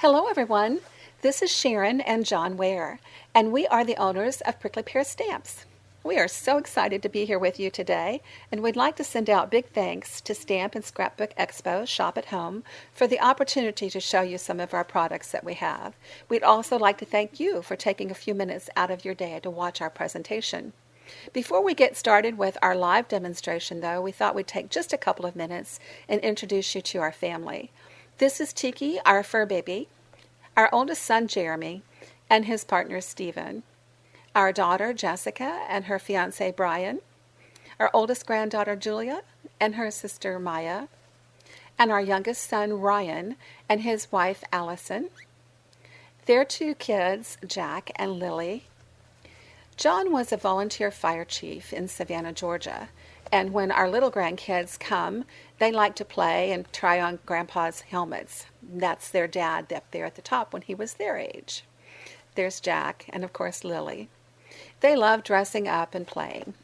Hello, everyone. This is Sharon and John Ware, and we are the owners of Prickley Pear Stamps. We are so excited to be here with you today, and we'd like to send out big thanks to Stamp and Scrapbook Shop at Home for the opportunity to show you some of our products that we have. We'd also like to thank you for taking a few minutes out of your day to watch our presentation. Before we get started with our live demonstration, though, we thought we'd take just a couple of minutes and introduce you to our family. This is Tiki, our fur baby, our oldest son, Jeremy, and his partner, Stephen, our daughter, Jessica, and her fiancé, Brian, our oldest granddaughter, Julia, and her sister, Maya, and our youngest son, Ryan, and his wife, Allison, their two kids, Jack and Lily. John was a volunteer fire chief in Savannah, Georgia, and when our little grandkids come, they like to play and try on Grandpa's helmets. That's their dad up there at the top when he was their age. There's Jack and, of course, Lily. They love dressing up and playing.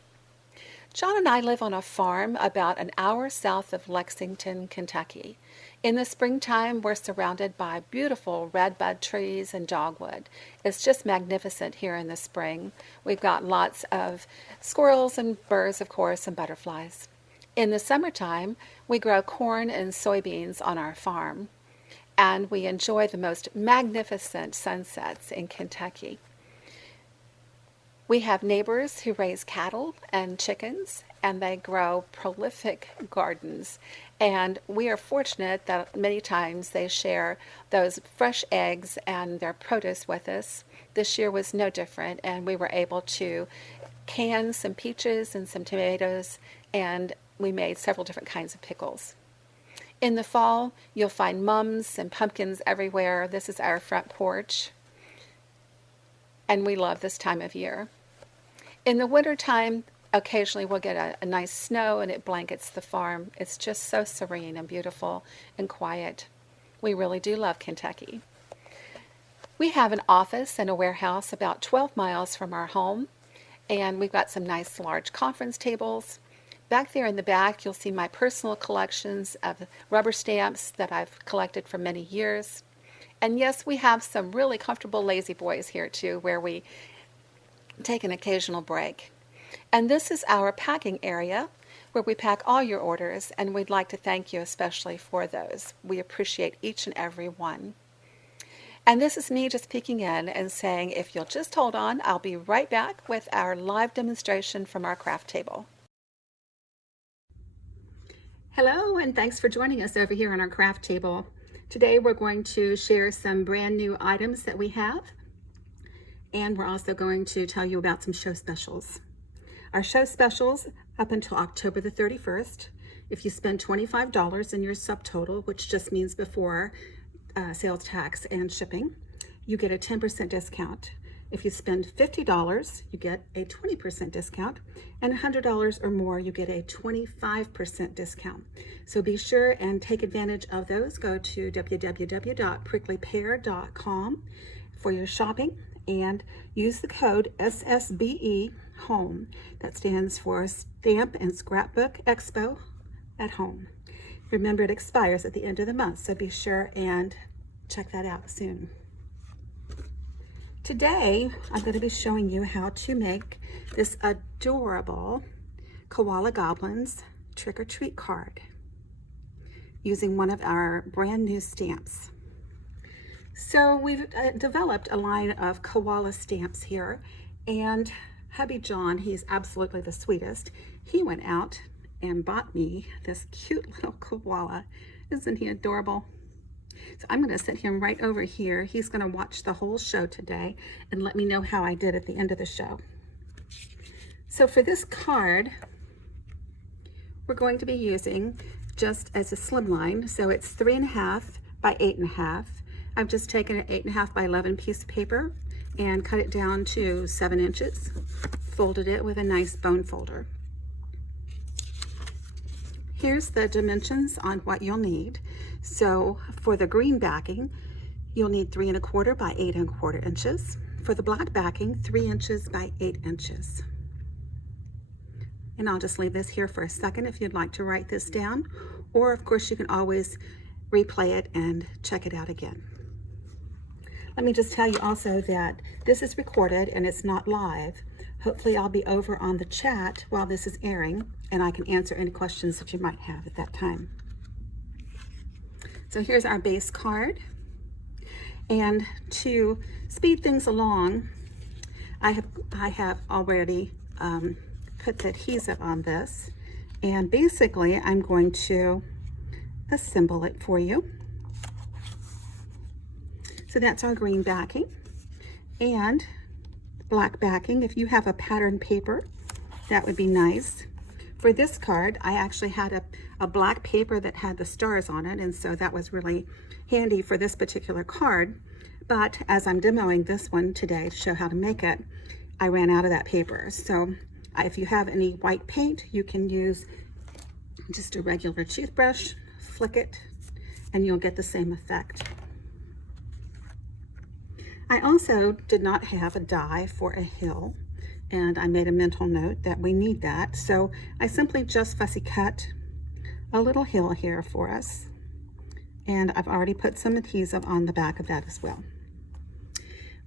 John and I live on a farm about an hour south of Lexington, Kentucky. In the springtime, we're surrounded by beautiful redbud trees and dogwood. It's just magnificent here in the spring. We've got lots of squirrels and birds, of course, and butterflies. In the summertime, we grow corn and soybeans on our farm, and we enjoy the most magnificent sunsets in Kentucky. We have neighbors who raise cattle and chickens, and they grow prolific gardens. And we are fortunate that many times they share those fresh eggs and their produce with us. This year was no different, and we were able to can some peaches and some tomatoes, and we made several different kinds of pickles. In the fall, you'll find mums and pumpkins everywhere. This is our front porch, and we love this time of year. In the wintertime, occasionally we'll get a nice snow and it blankets the farm. It's just so serene and beautiful and quiet. We really do love Kentucky. We have an office and a warehouse about 12 miles from our home, and we've got some nice large conference tables. Back there in the back, you'll see my personal collections of rubber stamps that I've collected for many years. And yes, we have some really comfortable lazy boys here too, where we take an occasional break. And this is our packing area where we pack all your orders, and we'd like to thank you especially for those. We appreciate each and every one. And this is me just peeking in and saying, if you'll just hold on, I'll be right back with our live demonstration from our craft table. Hello, and thanks for joining us over here on our craft table. Today we're going to share some brand new items that we have, and we're also going to tell you about some show specials. Our show specials up until October the 31st. If you spend $25 in your subtotal, which just means before sales tax and shipping, you get a 10% discount. If you spend $50, you get a 20% discount, and $100 or more, you get a 25% discount. So be sure and take advantage of those. Go to www.pricklypear.com for your shopping and use the code SSBE HOME. That stands for Stamp and Scrapbook Expo at Home. Remember, it expires at the end of the month, so be sure and check that out soon. Today, I'm going to be showing you how to make this adorable Koala Goblins trick-or-treat card using one of our brand new stamps. So we've developed a line of koala stamps here, and hubby John, he's absolutely the sweetest. He went out and bought me this cute little koala. Isn't he adorable? So I'm going to set him right over here. He's going to watch the whole show today and let me know how I did at the end of the show. So for this card, we're going to be using just as a slim line. So it's 3.5 by 8.5. I've just taken an 8.5 by 11 piece of paper and cut it down to 7 inches, folded it with a nice bone folder. Here's the dimensions on what you'll need. So for the green backing, you'll need 3.25 by 8.25 inches. For the black backing, 3 inches by 8 inches. And I'll just leave this here for a second if you'd like to write this down, or of course you can always replay it and check it out again. Let me just tell you also that this is recorded and it's not live. Hopefully I'll be over on the chat while this is airing and I can answer any questions that you might have at that time. So here's our base card. And to speed things along, I have already put the adhesive on this. And basically I'm going to assemble it for you. So that's our green backing and black backing. If you have a pattern paper, that would be nice. For this card, I actually had a black paper that had the stars on it, and so that was really handy for this particular card. But as I'm demoing this one today to show how to make it, I ran out of that paper. So if you have any white paint, you can use just a regular toothbrush, flick it, and you'll get the same effect. I also did not have a die for a hill, and I made a mental note that we need that. So I simply just fussy cut a little hill here for us. And I've already put some adhesive on the back of that as well.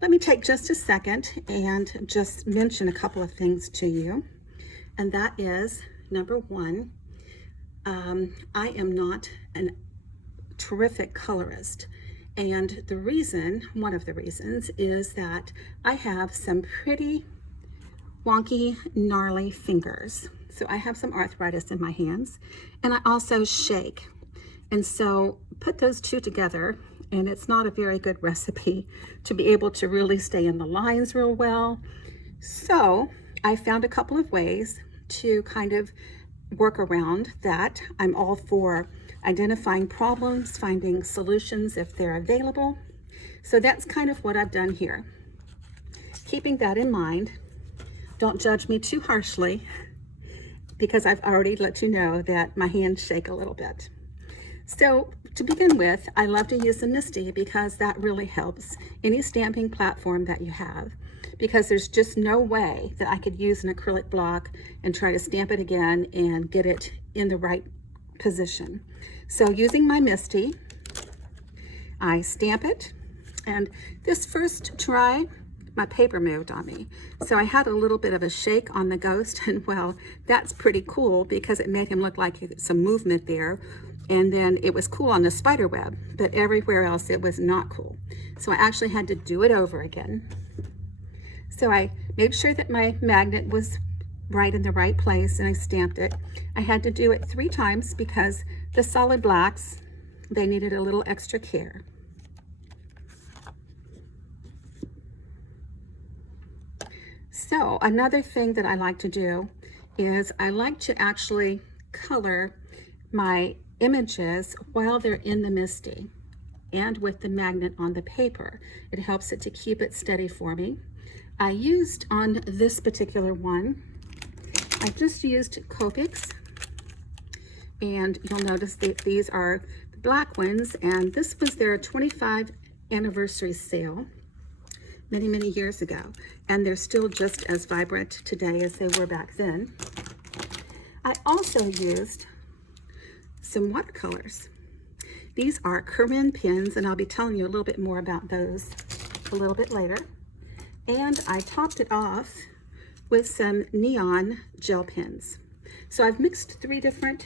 Let me take just a second and just mention a couple of things to you. And that is, number one, I am not a terrific colorist. And the reason, one of the reasons, is that I have some pretty wonky, gnarly fingers. So I have some arthritis in my hands, and I also shake. And so put those two together, and it's not a very good recipe to be able to really stay in the lines real well. So I found a couple of ways to kind of work around that. I'm all for identifying problems, finding solutions if they're available. So that's kind of what I've done here. Keeping that in mind, don't judge me too harshly because I've already let you know that my hands shake a little bit. So to begin with, I love to use the MISTI because that really helps any stamping platform that you have, because there's just no way that I could use an acrylic block and try to stamp it again and get it in the right position. So using my MISTI, I stamp it, and this first try, my paper moved on me. So I had a little bit of a shake on the ghost, and well, that's pretty cool because it made him look like some movement there. And then it was cool on the spider web, but everywhere else it was not cool. So I actually had to do it over again. So I made sure that my magnet was right in the right place and I stamped it. I had to do it 3 times because the solid blacks, they needed a little extra care. So another thing that I like to do is I like to actually color my images while they're in the MISTI and with the magnet on the paper. It helps it to keep it steady for me. I used on this particular one, I just used Copics, and you'll notice that these are the black ones, and this was their 25th anniversary sale many, many years ago, and they're still just as vibrant today as they were back then. I also used some watercolors. These are Corinne pens, and I'll be telling you a little bit more about those a little bit later. And I topped it off with some neon gel pens. So I've mixed 3 different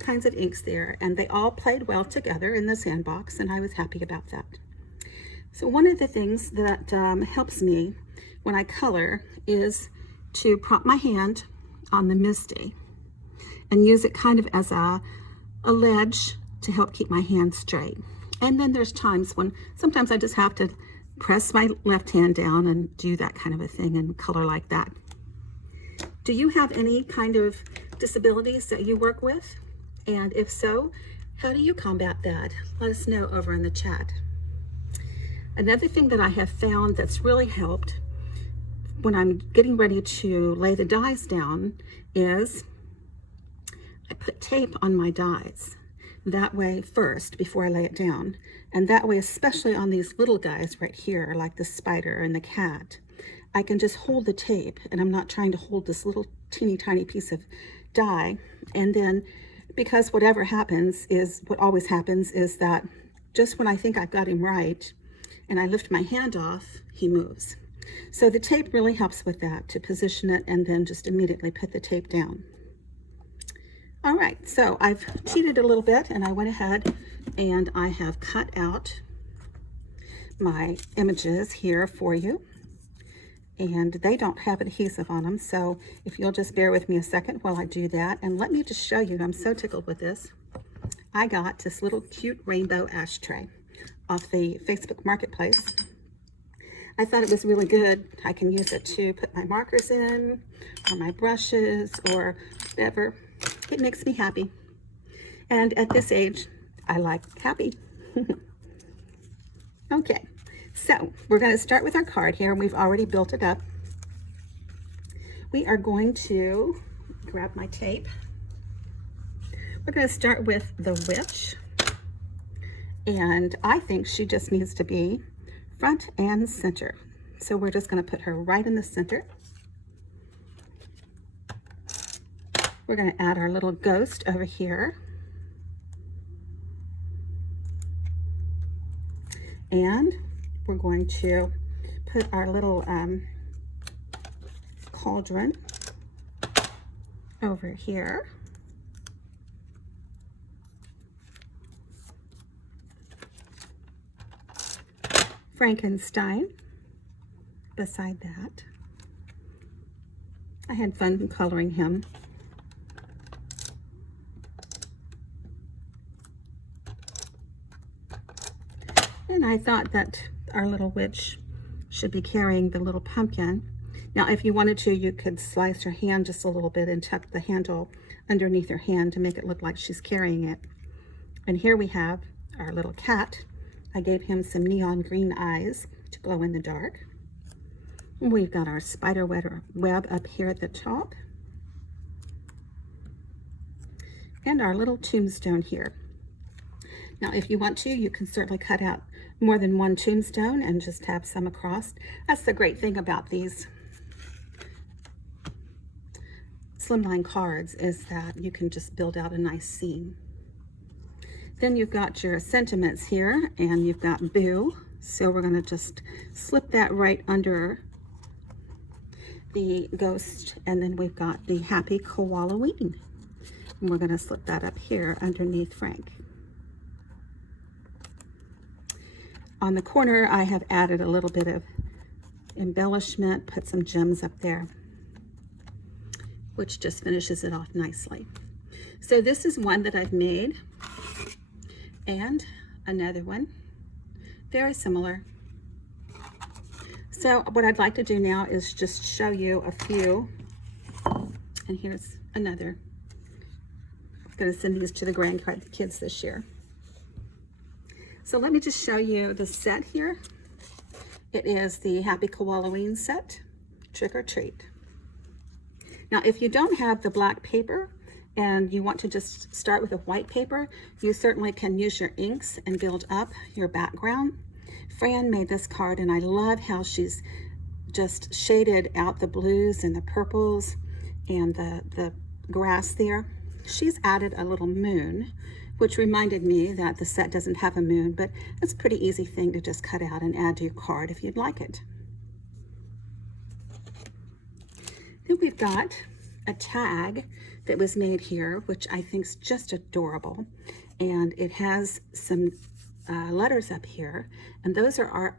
kinds of inks there, and they all played well together in the sandbox, and I was happy about that. So one of the things that helps me when I color is to prop my hand on the MISTI and use it kind of as a ledge to help keep my hand straight. And then there's times when sometimes I just have to press my left hand down and do that kind of a thing and color like that. Do you have any kind of disabilities that you work with? And if so, how do you combat that? Let us know over in the chat. Another thing that I have found that's really helped when I'm getting ready to lay the dies down is I put tape on my dies. That way first before I lay it down. And that way, especially on these little guys right here, like the spider and the cat, I can just hold the tape and I'm not trying to hold this little teeny tiny piece of die. And then because whatever happens is, what always happens is that just when I think I've got him right, and I lift my hand off, he moves. So the tape really helps with that, to position it and then just immediately put the tape down. All right, so I've cheated a little bit, and I went ahead and I have cut out my images here for you. And they don't have adhesive on them, so if you'll just bear with me a second while I do that. And let me just show you, I'm so tickled with this. I got this little cute rainbow ashtray off the Facebook Marketplace. I thought it was really good. I can use it to put my markers in, or my brushes, or whatever. It makes me happy. And at this age, I like happy. Okay, so we're going to start with our card here, and we've already built it up. We are going to grab my tape. We're going to start with the witch, and I think she just needs to be front and center. So we're just going to put her right in the center. We're going to add our little ghost over here. And we're going to put our little cauldron over here. Frankenstein beside that. I had fun coloring him. And I thought that our little witch should be carrying the little pumpkin. Now, if you wanted to, you could slice her hand just a little bit and tuck the handle underneath her hand to make it look like she's carrying it. And here we have our little cat. I gave him some neon green eyes to glow in the dark. We've got our spider web up here at the top. And our little tombstone here. Now, if you want to, you can certainly cut out more than one tombstone and just have some across. That's the great thing about these slimline cards, is that you can just build out a nice scene. Then you've got your sentiments here, and you've got Boo. So we're going to just slip that right under the ghost, and then we've got the Happy Koalaween. And we're going to slip that up here underneath Frank. On the corner, I have added a little bit of embellishment, put some gems up there, which just finishes it off nicely. So this is one that I've made, and another one, very similar. So what I'd like to do now is just show you a few, and here's another. I'm going to send these to the grandkids this year. So let me just show you the set here. It is the Happy Koalaween set, Trick or Treat. Now, if you don't have the black paper and you want to just start with a white paper, you certainly can use your inks and build up your background. Fran made this card, and I love how she's just shaded out the blues and the purples and the grass there. She's added a little moon, which reminded me that the set doesn't have a moon, but it's a pretty easy thing to just cut out and add to your card if you'd like it. Then we've got a tag that was made here, which I think is just adorable. And it has some letters up here, and those are our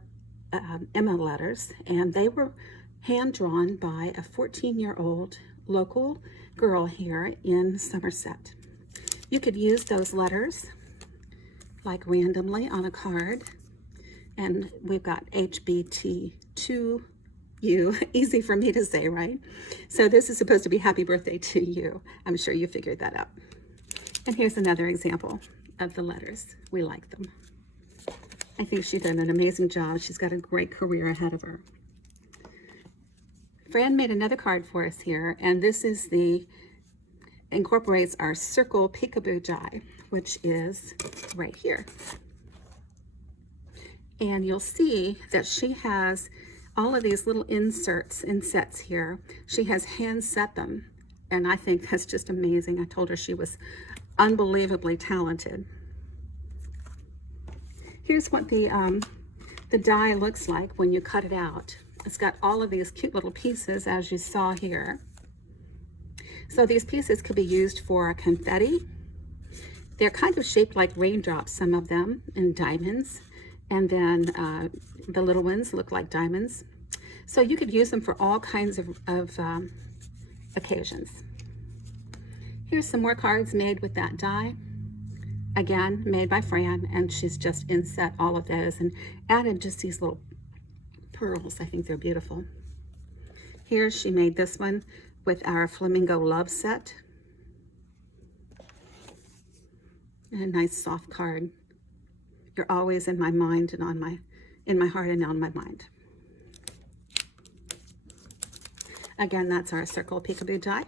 Emma letters, and they were hand-drawn by a 14-year-old local girl here in Somerset. You could use those letters like randomly on a card, and we've got HBT2U, easy for me to say, right? So this is supposed to be happy birthday to you. I'm sure you figured that out. And here's another example of the letters. We like them. I think she's done an amazing job. She's got a great career ahead of her. Fran made another card for us here, and this is incorporates our circle peekaboo die, which is right here. And you'll see that she has all of these little insets here. She has hand set them, and I think that's just amazing. I told her she was unbelievably talented. Here's what the the die looks like when you cut it out. It's got all of these cute little pieces, as you saw here. So these pieces could be used for confetti. They're kind of shaped like raindrops, some of them, and diamonds. And then the little ones look like diamonds. So you could use them for all kinds of occasions. Here's some more cards made with that die. Again, made by Fran, and she's just inset all of those and added just these little pearls. I think they're beautiful. Here she made this one with our Flamingo Love set. And a nice soft card. You're always in my mind and in my heart and on my mind. Again, that's our circle peekaboo die.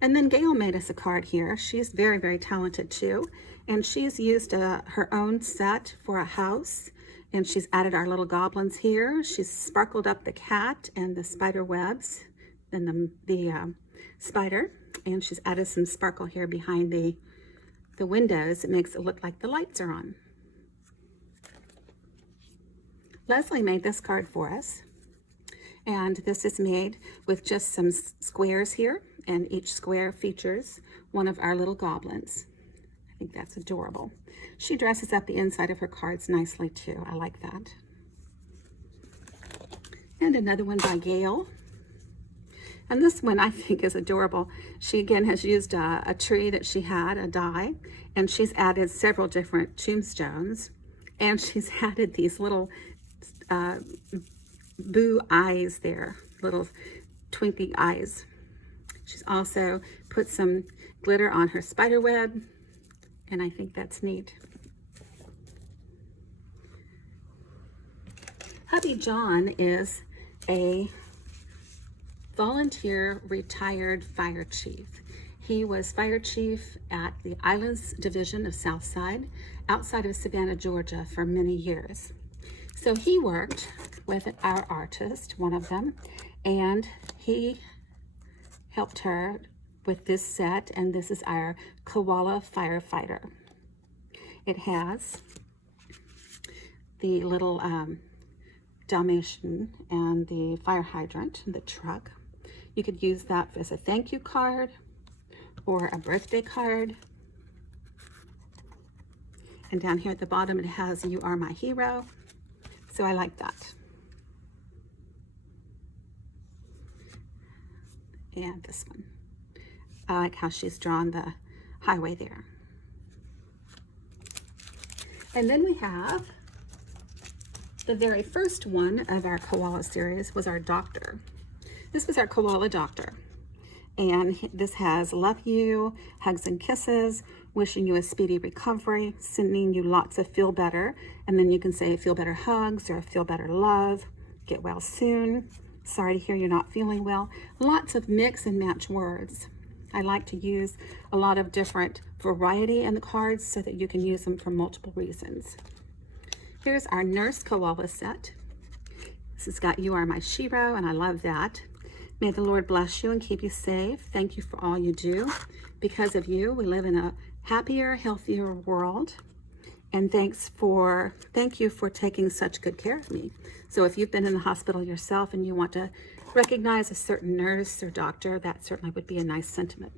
And then Gail made us a card here. She's very, very talented too. And she's used her own set for a house. And she's added our little goblins here. She's sparkled up the cat and the spider webs and the spider. And she's added some sparkle here behind the windows. It makes it look like the lights are on. Leslie made this card for us. And this is made with just some squares here. And each square features one of our little goblins. I think that's adorable. She dresses up the inside of her cards nicely too. I like that. And another one by Gail. And this one I think is adorable. She again has used a tree that she had, a die, and she's added several different tombstones. And she's added these little boo eyes there, little twinkly eyes. She's also put some glitter on her spider web, and I think that's neat. Hubby John is a volunteer retired fire chief. He was fire chief at the Islands Division of Southside, outside of Savannah, Georgia, for many years. So he worked with our artist, one of them, and he helped her with this set, and this is our koala firefighter. It has the little Dalmatian and the fire hydrant, the truck. You could use that as a thank you card or a birthday card. And down here at the bottom it has "You Are My Hero." So I like that. And this one. I like how she's drawn the highway there. And then we have the very first one of our koala series was our doctor. This was our koala doctor. And this has "Love you," hugs and kisses, wishing you a speedy recovery, sending you lots of feel better. And then you can say feel better hugs or feel better love, get well soon, sorry to hear you're not feeling well. Lots of mix and match words. I like to use a lot of different variety in the cards so that you can use them for multiple reasons. Here's our nurse koala set. This has got "You Are My Shiro," and I love that. May the Lord bless you and keep you safe. Thank you for all you do. Because of you, we live in a happier, healthier world. And thank you for taking such good care of me. So if you've been in the hospital yourself and you want to recognize a certain nurse or doctor, that certainly would be a nice sentiment.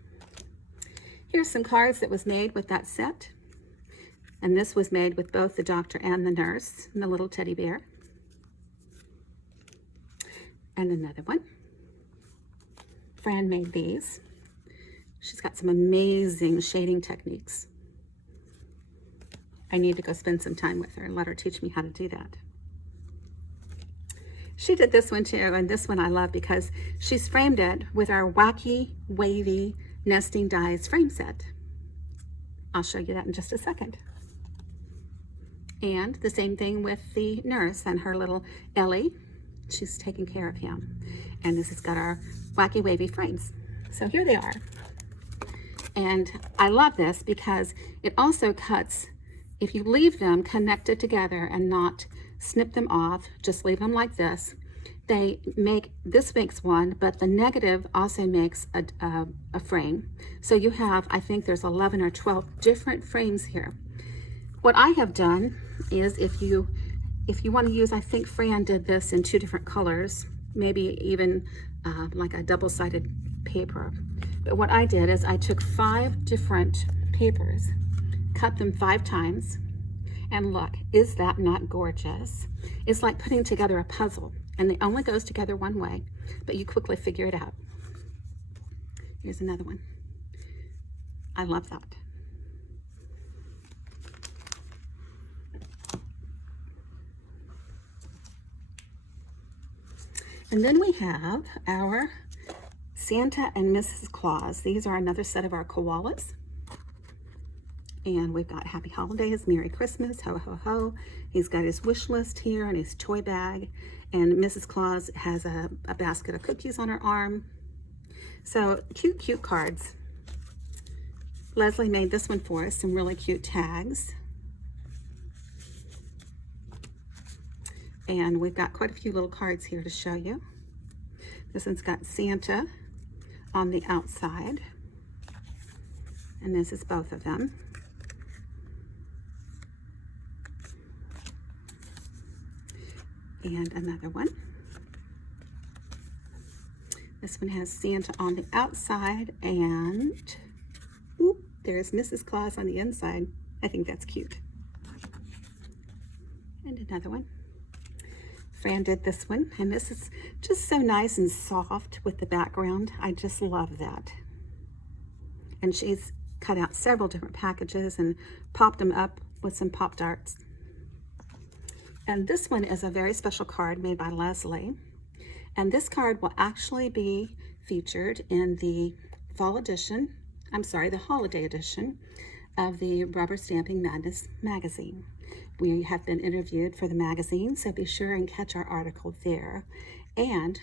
Here's some cards that was made with that set. And this was made with both the doctor and the nurse and the little teddy bear. And another one. Fran made these. She's got some amazing shading techniques. I need to go spend some time with her and let her teach me how to do that. She did this one too, and this one I love because she's framed it with our wacky, wavy nesting dies frame set. I'll show you that in just a second. And the same thing with the nurse and her little Ellie. She's taking care of him. And this has got our wacky wavy frames. So here they are. And I love this because it also cuts, if you leave them connected together and not snip them off, just leave them like this, this makes one, but the negative also makes a frame. So you have, I think there's 11 or 12 different frames here. What I have done is if you want to use, I think Fran did this in 2 different colors, maybe even like a double-sided paper. But what I did is I took 5 different papers, cut them 5 times, and look, is that not gorgeous? It's like putting together a puzzle, and it only goes together one way, but you quickly figure it out. Here's another one. I love that. And then we have our Santa and Mrs. Claus. These are another set of our koalas. And we've got Happy Holidays, Merry Christmas, ho, ho, ho. He's got his wish list here and his toy bag. And Mrs. Claus has a basket of cookies on her arm. So cute, cute cards. Leslie made this one for us, some really cute tags. And we've got quite a few little cards here to show you. This one's got Santa on the outside. And this is both of them. And another one. This one has Santa on the outside and oop, there's Mrs. Claus on the inside. I think that's cute. And another one. Fran did this one, and this is just so nice and soft with the background. I just love that. And she's cut out several different packages and popped them up with some pop darts. And this one is a very special card made by Leslie. And this card will actually be featured in the the holiday edition of the Rubber Stamping Madness magazine. We have been interviewed for the magazine, so be sure and catch our article there. And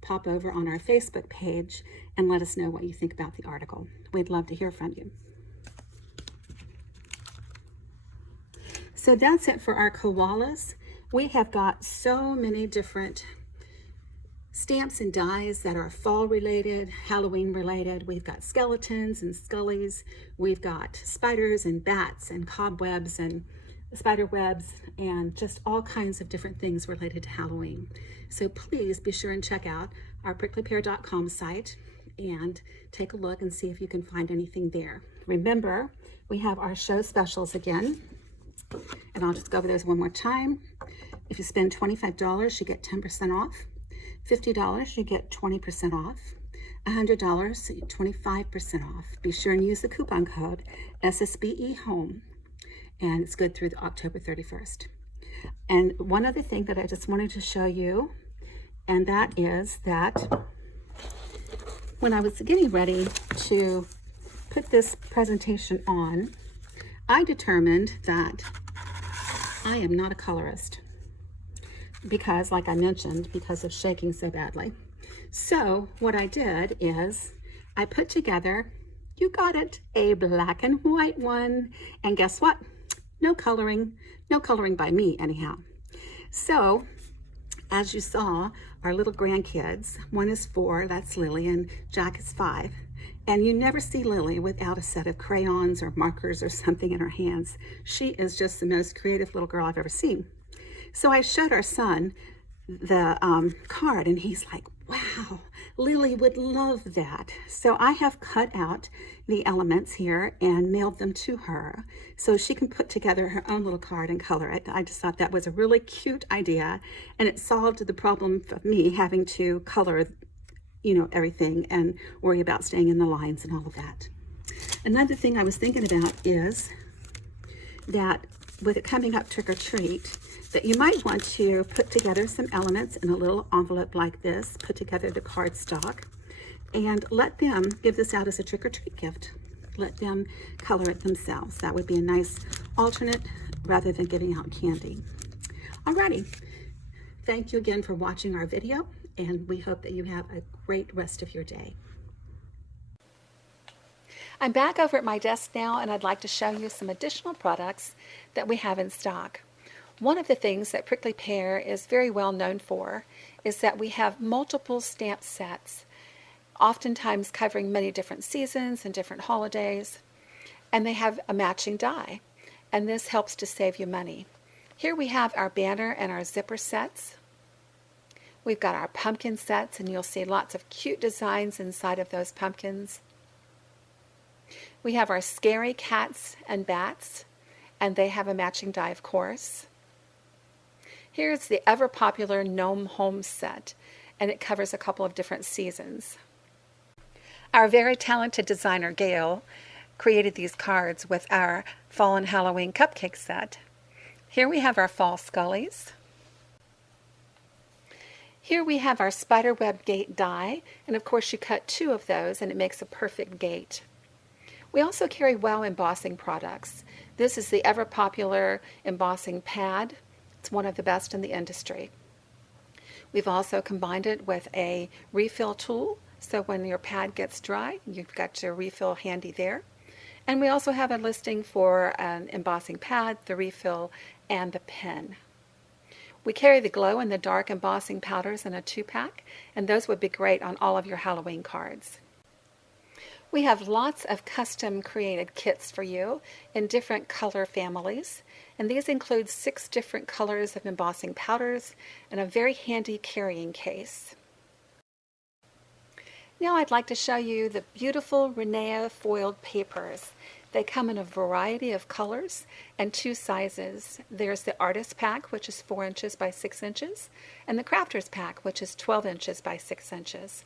pop over on our Facebook page and let us know what you think about the article. We'd love to hear from you. So that's it for our koalas. We have got so many different stamps and dies that are fall related, Halloween related. We've got skeletons and scullies. We've got spiders and bats and cobwebs and spider webs and just all kinds of different things related to Halloween. So please be sure and check out our pricklypear.com site and take a look and see if you can find anything there. Remember, we have our show specials again, and I'll just go over those one more time. If you spend $25, you get 10% off. $50, you get 20% off. $100, 25% off. Be sure and use the coupon code SSBEHOME, and it's good through October 31st. And one other thing that I just wanted to show you, and that is that when I was getting ready to put this presentation on, I determined that I am not a colorist because, like I mentioned, because of shaking so badly. So what I did is I put together, you got it, a black and white one. And guess what? No coloring by me anyhow. So as you saw, our little grandkids, one is 4, that's Lily, and Jack is 5. And you never see Lily without a set of crayons or markers or something in her hands. She is just the most creative little girl I've ever seen. So I showed our son the card, and he's like, wow, Lily would love that. So I have cut out the elements here and mailed them to her so she can put together her own little card and color it. I just thought that was a really cute idea, and it solved the problem of me having to color, you know, everything and worry about staying in the lines and all of that. Another thing I was thinking about is that with it coming up trick or treat, that you might want to put together some elements in a little envelope like this, put together the cardstock, and let them give this out as a trick or treat gift. Let them color it themselves. That would be a nice alternate rather than giving out candy. Alrighty, thank you again for watching our video, and we hope that you have a great rest of your day. I'm back over at my desk now, and I'd like to show you some additional products that we have in stock. One of the things that Prickley Pear is very well known for is that we have multiple stamp sets, oftentimes covering many different seasons and different holidays, and they have a matching die. and this helps to save you money. Here we have our banner and our zipper sets. We've got our pumpkin sets, and you'll see lots of cute designs inside of those pumpkins. We have our scary cats and bats, and they have a matching die, of course. Here's the ever-popular Gnome Home set, and it covers a couple of different seasons. Our very talented designer, Gail, created these cards with our Fall and Halloween cupcake set. Here we have our fall scullies. Here we have our spiderweb gate die, and of course you cut 2 of those and it makes a perfect gate. We also carry WOW embossing products. This is the ever-popular embossing pad. It's one of the best in the industry. We've also combined it with a refill tool, so when your pad gets dry, you've got your refill handy there. And we also have a listing for an embossing pad, the refill, and the pen. We carry the glow and the dark embossing powders in a 2-pack, and those would be great on all of your Halloween cards. We have lots of custom created kits for you in different color families, and these include 6 different colors of embossing powders and a very handy carrying case. Now I'd like to show you the beautiful Renea foiled papers. They come in a variety of colors and 2 sizes. There's the Artist Pack, which is 4 inches by 6 inches, and the Crafter's Pack, which is 12 inches by 6 inches.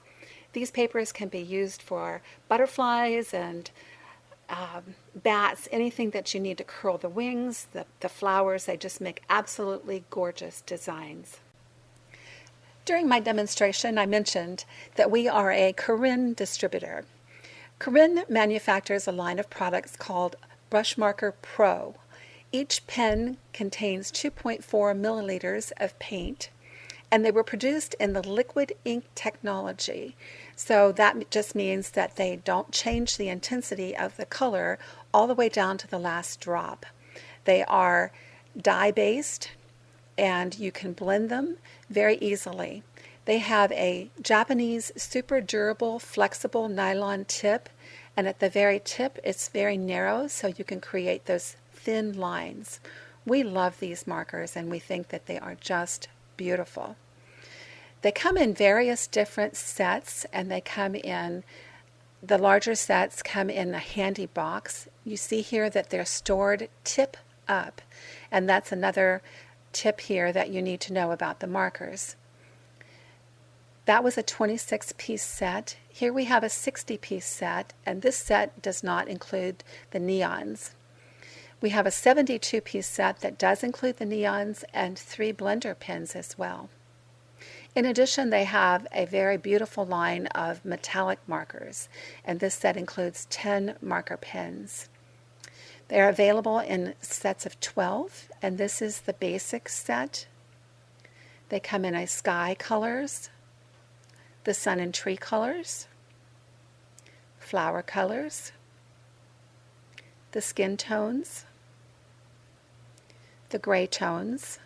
These papers can be used for butterflies and bats, anything that you need to curl the wings, the flowers. They just make absolutely gorgeous designs. During my demonstration, I mentioned that we are a Corinne distributor. Corinne manufactures a line of products called Brush Marker Pro. Each pen contains 2.4 milliliters of paint, and they were produced in the liquid ink technology. So that just means that they don't change the intensity of the color all the way down to the last drop. They are dye-based, and you can blend them very easily. They have a Japanese super durable flexible nylon tip, and at the very tip it's very narrow, so you can create those thin lines. We love these markers, and we think that they are just beautiful. They come in various different sets, and they come in, the larger sets come in a handy box. You see here that they're stored tip up, and that's another tip here that you need to know about the markers. That was a 26-piece set. Here we have a 60-piece set, and this set does not include the neons. We have a 72-piece set that does include the neons and 3 blender pens as well. In addition, they have a very beautiful line of metallic markers, and this set includes 10 marker pens. They are available in sets of 12, and this is the basic set. They come in a sky colors, the sun and tree colors, flower colors, the skin tones, the gray tones,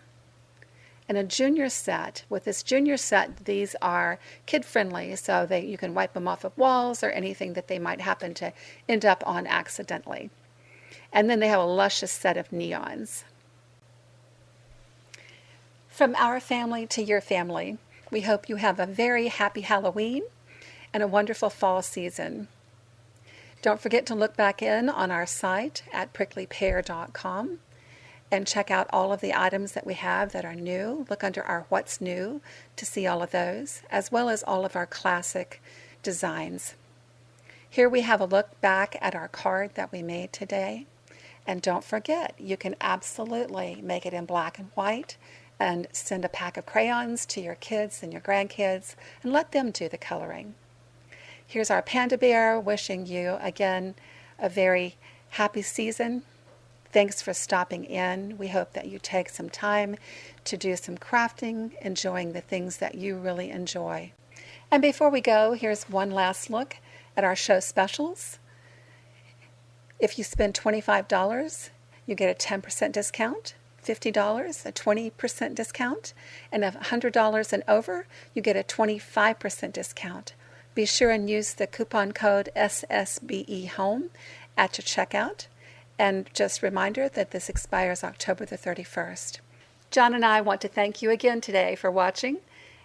and a junior set. With this junior set, these are kid-friendly, so you can wipe them off of walls or anything that they might happen to end up on accidentally. And then they have a luscious set of neons. From our family to your family, we hope you have a very happy Halloween and a wonderful fall season. Don't forget to look back in on our site at pricklypear.com and check out all of the items that we have that are new. Look under our What's New to see all of those, as well as all of our classic designs. Here we have a look back at our card that we made today. And don't forget, you can absolutely make it in black and white and send a pack of crayons to your kids and your grandkids and let them do the coloring. Here's our panda bear wishing you again a very happy season. Thanks for stopping in. We hope that you take some time to do some crafting, enjoying the things that you really enjoy. And before we go, here's one last look at our show specials. If you spend $25, you get a 10% discount, $50, a 20% discount, and $100 and over, you get a 25% discount. Be sure and use the coupon code SSBEHOME at your checkout. And just a reminder that this expires October the 31st. John and I want to thank you again today for watching.